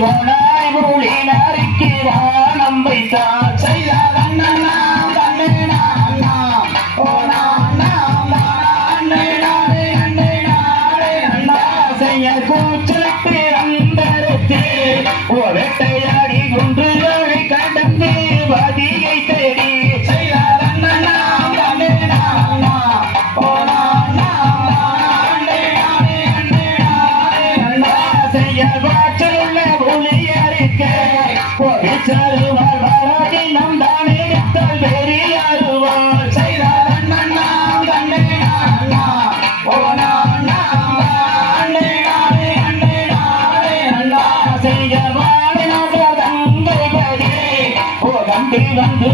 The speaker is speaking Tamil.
ஓனாய் மூலி நறுக்கி வானம் வைத்தார் செய்தார் அண்ணா தன்னை நானா ஓனா செய்ய கூச்சலுக்கு அந்தரத்து வேட்டையாடி குன்றுகளை கடந்து பதியை தேடி செய்தார் அண்ணா தன்னை நானா ஓனா செய்ய வாச்சலுள்ள புலியருக்கு விசாருவார் வராதி நம் தானே எடுத்தால் வேறு யாருவார் செய்தார் அண்ணா தன்னை நானா ஓனா செய்ய வாழ தந்தை படி வந்து